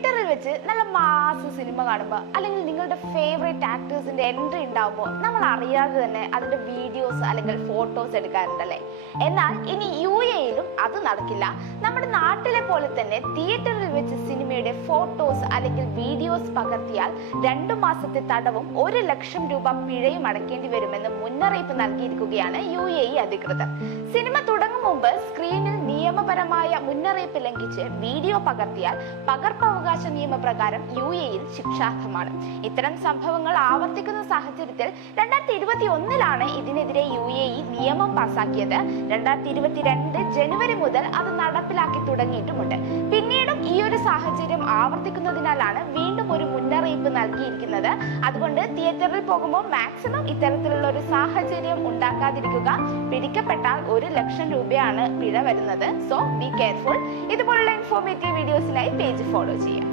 തിയേറ്ററിൽ വെച്ച് നല്ല മാസ് സിനിമ കാണുമ്പോൾ അല്ലെങ്കിൽ നിങ്ങളുടെ ഫേവറേറ്റ് ആക്ടേഴ്സിന്റെ എൻട്രി ഉണ്ടാകുമ്പോൾ നമ്മൾ അറിയാതെ തന്നെ അതിന്റെ വീഡിയോസ് അല്ലെങ്കിൽ ഫോട്ടോസ് എടുക്കാറുണ്ടല്ലേ. എന്നാൽ ഇനി UAE-യിലും അത് നടക്കില്ല. നമ്മുടെ നാട്ടിലെ പോലെ തന്നെ തിയേറ്ററിൽ വെച്ച് സിനിമയുടെ ഫോട്ടോസ് അല്ലെങ്കിൽ വീഡിയോസ് പകർത്തിയാൽ 2 മാസത്തെ തടവും 1 ലക്ഷം രൂപ പിഴയും അടയ്ക്കേണ്ടി വരുമെന്ന് മുന്നറിയിപ്പ് നൽകിയിരിക്കുകയാണ് UAE അധികൃതർ. സിനിമ തുടങ്ങും മുമ്പ് സ്ക്രീനിൽ നിയമപരമായ മുന്നറിയിപ്പ് ലംഘിച്ച് വീഡിയോ പകർത്തിയാൽ പകർപ്പവകാശ നിയമപ്രകാരം UAE-യിൽ ശിക്ഷാർഹമാണ്. ഇത്തരം സംഭവങ്ങൾ ആവർത്തിക്കുന്ന സാഹചര്യത്തിൽ 2021-ലാണ് ഇതിനെതിരെ UAE നിയമം പാസാക്കിയത്. 2022 ജനുവരി മുതൽ അത് നടപ്പിലാക്കി തുടങ്ങിയിട്ടുമുണ്ട്. പിന്നീടും ഈ ഒരു സാഹചര്യം ആവർത്തിക്കുന്നതിനാലാണ് വീണ്ടും ഒരു മുന്നറിയിപ്പ് നൽകിയിരിക്കുന്നത്. അതുകൊണ്ട് തിയേറ്ററിൽ പോകുമ്പോൾ മാക്സിമം ഇത്തരത്തിലുള്ള ഒരു സാഹചര്യം ഉണ്ടാക്കാതിരിക്കുക. പിടിക്കപ്പെട്ടാൽ 1 ലക്ഷം രൂപയാണ് പിഴ വരുന്നത്. So be careful. ഇതുപോലുള്ള ഇൻഫോർമേറ്റീവ് വീഡിയോസിനായി പേജ് ഫോളോ ചെയ്യാം.